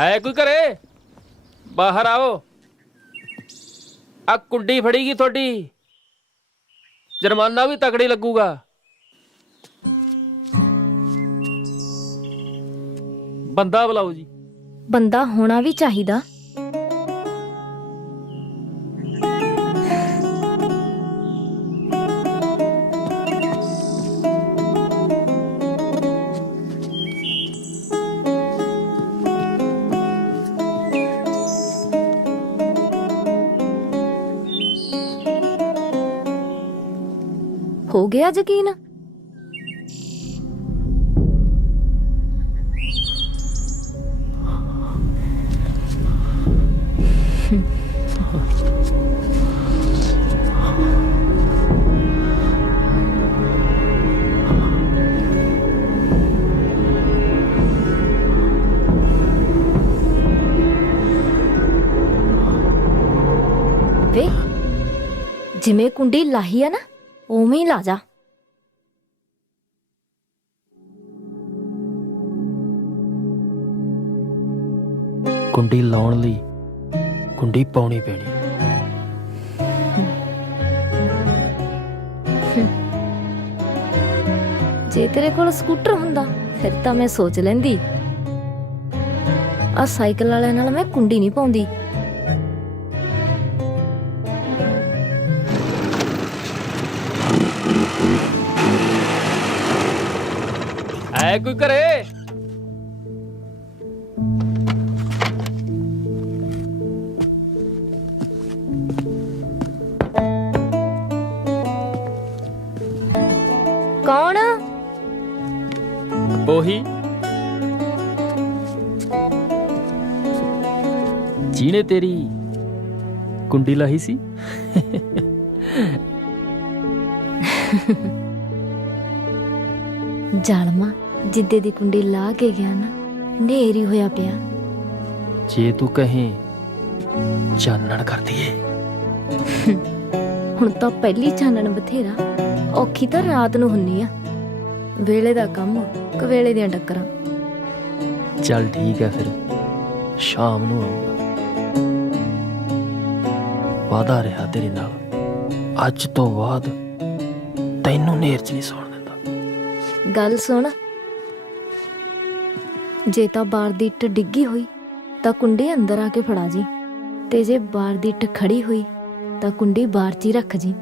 ਹੈ ਕੋਈ ਘਰੇ? ਬਾਹਰ ਆਓ। ਆ ਕੁੰਡੀ ਫੜੀਗੀ ਤੁਹਾਡੀ। ਜੁਰਮਾਨਾ ਵੀ ਤਕੜੀ ਲੱਗੂਗਾ। ਬੰਦਾ ਬੁਲਾਓ ਜੀ। ਬੰਦਾ ਹੋਣਾ ਵੀ ਚਾਹੀਦਾ। ਹੋ ਗਿਆ ਯਕੀਨ? ਵੇ ਜਿਵੇਂ ਕੁੰਡੀ ਲਾਹੀ ਆ ਨਾ ਉਵੇਂ ਹੀ ਲਾ ਜਾ ਕੁੰਡੀ ਲਾਉਣ ਲਈ ਕੁੰਡੀ ਪਾਉਣੀ ਪੈਣੀ ਜੇ ਤੇਰੇ ਕੋਲ ਸਕੂਟਰ ਹੁੰਦਾ ਫਿਰ ਤਾਂ ਮੈਂ ਸੋਚ ਲੈਂਦੀ ਆ ਸਾਈਕਲ ਵਾਲਿਆਂ ਨਾਲ ਮੈਂ ਕੁੰਡੀ ਨਹੀਂ ਪਾਉਂਦੀ ਹੈ ਕੋਈ ਘਰੇ? ਕੌਣ? ਉਹੀ ਜੀਨੇ ਤੇਰੀ ਕੁੰਡੀ ਲਾਹੀ ਸੀ। ਜਾਲਮਾ ਜਿੱਦੇ ਦੀ ਕੁੰਡੀ ਲਾ ਕੇ ਗਿਆ ਨਾ ਨੇਰੀ ਹੋਇਆ ਪਿਆ। ਜੇ ਤੂੰ ਕਹੇ ਚਾਨਣ ਕਰ ਦਈਏ। ਹੁਣ ਤਾਂ ਪਹਿਲੀ ਚਾਨਣ ਬਥੇਰਾ ਔਖੀ ਤਾਂ ਰਾਤ ਨੂੰ ਹੁੰਨੀ ਆ। ਵੇਲੇ ਦਾ ਕੰਮ ਕਵੇਲੇ ਦੀਆਂ ਟੱਕਰਾਂ। ਚੱਲ ਠੀਕ ਹੈ ਫਿਰ ਸ਼ਾਮ ਨੂੰ ਆਉਂਗਾ ਵਾਦਾ ਰਿਹਾ ਤੇਰੇ ਨਾਲ। ਅੱਜ ਤੋਂ ਬਾਅਦ ਤੈਨੂੰ ਨੇਰ ਚ ਨਹੀਂ ਸੌਣ ਦਿੰਦਾ। ਗੱਲ ਸੁਣ ਜੇ ਤਾਂ ਬਾਰ ਦੀ ਇੱਟ ਡਿੱਗੀ ਹੋਈ, ਤਾਂ ਕੁੰਡੀ ਅੰਦਰ ਆ ਕੇ ਫੜਾ ਜੀ। ਤੇ ਜੇ ਬਾਰ ਦੀ ਇੱਟ ਖੜੀ ਹੋਈ, ਤਾਂ ਕੁੰਡੀ ਬਾਰ 'ਚ ਹੀ ਰੱਖ ਜੀ।